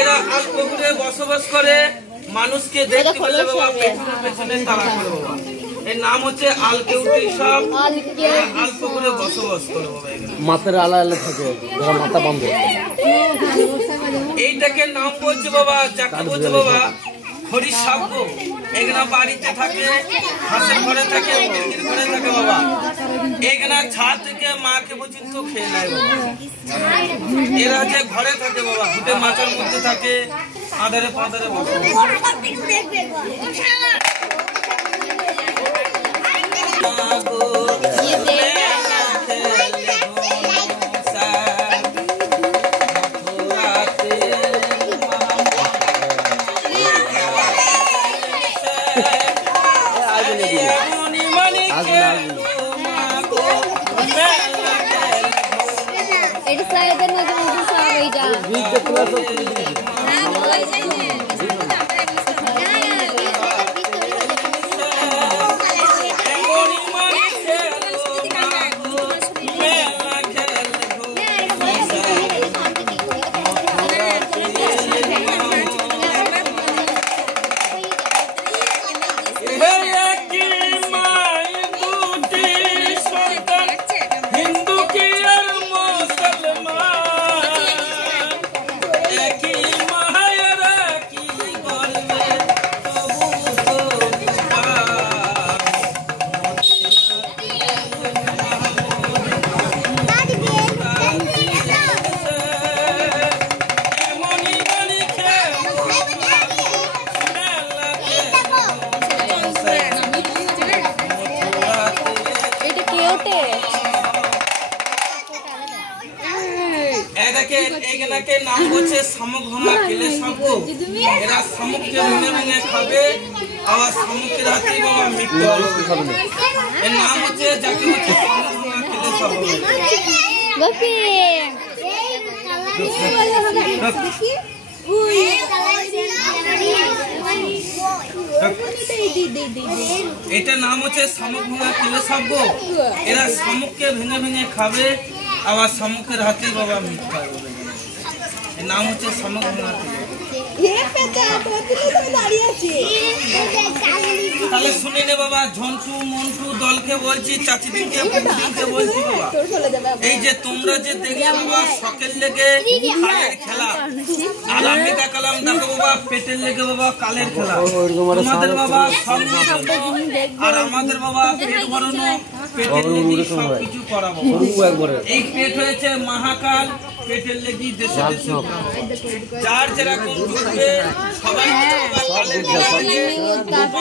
এরা আলপুকুরে বসবাস করে, মানুষকে দেখতে পেলে বাবা পেছনে পেছনে তাড়া করে বাবা। এর নাম হচ্ছে আলকেউটি সাপ। আলপুকুরে বসবাস করে বাবা। মাথার আলা আলা থাকে, যারা মাথা বাঁধে। এইটাকে নাম বলছে বাবা, যাকে বলছে বাবা হরিশ সাপ। এখানে বাড়িতে থাকে, হাঁসের ঘরে থাকে, মুরগির ঘরে থাকে বাবা। এখানে ছাদ থেকে মাকে পর্যন্ত খেয়ে নেয় বাবা। এরা যে ঘরে থাকে বাবা, ফুটে মাচার মধ্যে থাকে, আধারে পাধারে বসে। নাম হচ্ছে শামুক ভাঙা কেলে সাপ। এরা শামুককে ভেঙে ভেঙে খাবে, আবার শামুকের হাতে বাবা মৃত্যু হবে। এর নাম হচ্ছে যাকে হচ্ছে শামুক ভাঙা কেলে সাপ। এটা নাম হচ্ছে শামুক ভাঙা কেলে সাপ। এরা শামুককে ভেঙে ভেঙে খাবে, আবার শামুকের হাতে বাবা মৃত্যু হবে। নাম হচ্ছে শামুক ভাঙা। তাহলে শুনে নে বাবা, ঝন্টু মন্টু দলকে বলছি, চাচিদিকে বলছি বাবা, এই যে তোমরা যে দেখলে বাবা শখের লেগে কালের খেলা, আর আমি দেখালাম দেখো বাবা পেটের লেগে বাবা কালের খেলা। তোমাদের বাবা সব, আর আমাদের বাবা পেট ভরানো, পেটের লেগে সবকিছু করাবো। এই পেট হয়েছে মহাকাল, পেটের লেগে দেশে দেশে যার যেরকম সবাই